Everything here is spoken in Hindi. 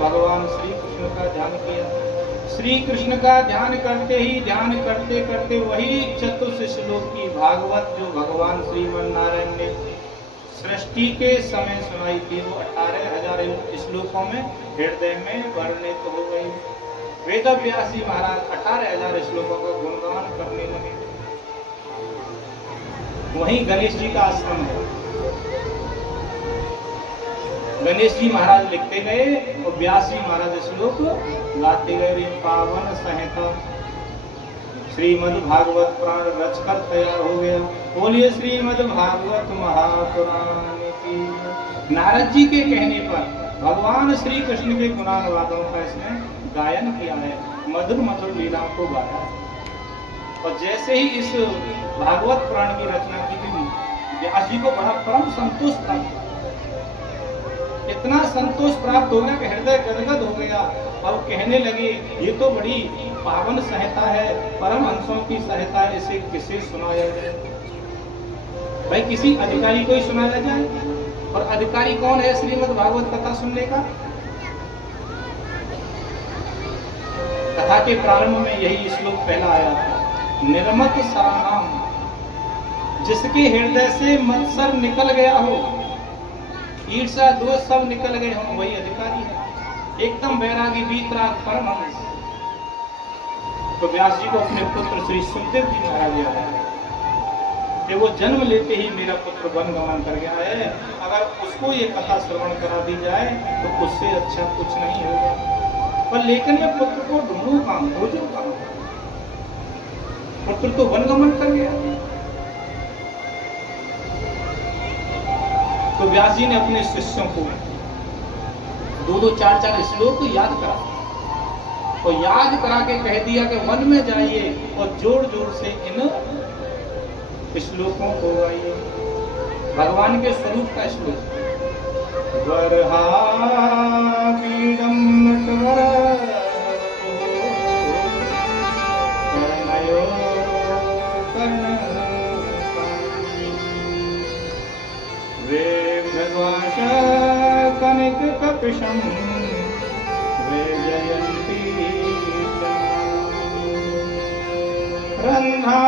भगवान श्री कृष्ण का ध्यान किया। श्री कृष्ण का ध्यान करते ही ध्यान करते करते वही चतुर्थ श्लोक की भागवत जो भगवान श्रीमन नारायण ने सृष्टि के समय सुनाई थी वो 18,000 श्लोकों में हृदय में वर्णित हो गई। वेद व्यास जी महाराज 18,000 श्लोकों का गुणगान करने लगे। वहीं गणेश जी का आश्रम है। गणेश जी महाराज लिखते गए और व्यास जी महाराज श्लोक गाते गए। पावन संहिता श्रीमद् भागवत पुराण रचकर तैयार हो गया। बोलिए श्रीमद् भागवत महापुराण की। नारद जी के कहने पर भगवान श्री कृष्ण के गुणानुवादों का इसने गायन किया है, मधुर मधुर लीलाओं को गाया। और जैसे ही इस भागवत पुराण की रचना की गई, व्यास जी को बड़ा परम संतोष प्राप्त, इतना संतोष प्राप्त हो गया कि हृदय गदगद हो गया। और कहने लगे ये तो बड़ी पावन संहिता है, परम हंसों की संहिता है, इसे किसे सुनाया जाए? भाई किसी अधिकारी को ही सुनाया जाए। और अधिकारी कौन है श्रीमद् भागवत कथा सुनने का? कथा के प्रारंभ में यही श्लोक पहला आया था। निर्मत सरानाम, जिसके हृदय से मत्सर निकल गया हो, ईर्ष्या दोष सब निकल गए हो, वही अधिकारी है। एकदम वैरागी वीतराग परमहंस। तो व्यास जी को अपने पुत्र श्री सुखदेव जी महाराज याद आए कि वो जन्म लेते ही मेरा पुत्र वन गमन कर गया है, अगर उसको ये कथा श्रवण करा दी जाए तो उससे अच्छा कुछ नहीं होगा। पर लेकिन मैं पुत्र को ढूंढू कहां, खोजू कहां? पुत्र तो वन गमन कर गया। तो व्यास जी ने अपने शिष्यों को 2-2, 4-4 श्लोक याद करा और याद करा के कह दिया कि वन में जाइए और जोर जोर से इन श्लोकों को गाइए। भगवान के स्वरूप का श्लोक। वरहापीडं नटवरतो कर्णयो कर्णपाणि वे भगवाश कनककपिशं वे जयन्ती रन्धा